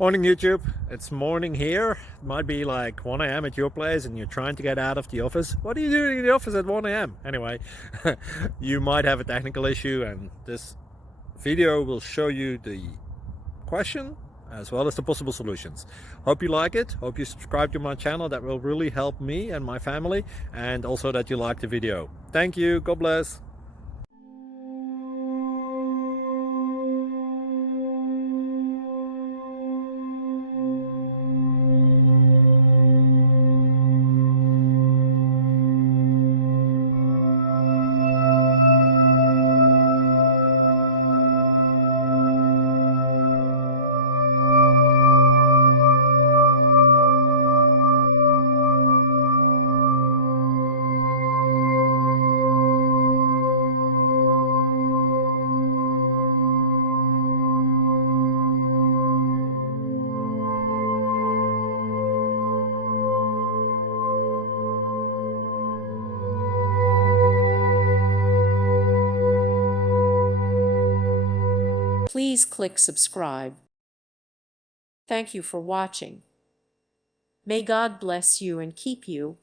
Morning YouTube, it's morning here. It might be like 1 a.m. at your place and you're trying to get out of the office. What are you doing in the office at 1 a.m.? Anyway, you might have a technical issue and this video will show you the question as well as the possible solutions. Hope you like it, hope you subscribe to my channel. That will really help me and my family, and also that you like the video. Thank you, God bless. Please click subscribe. Thank you for watching. May God bless you and keep you.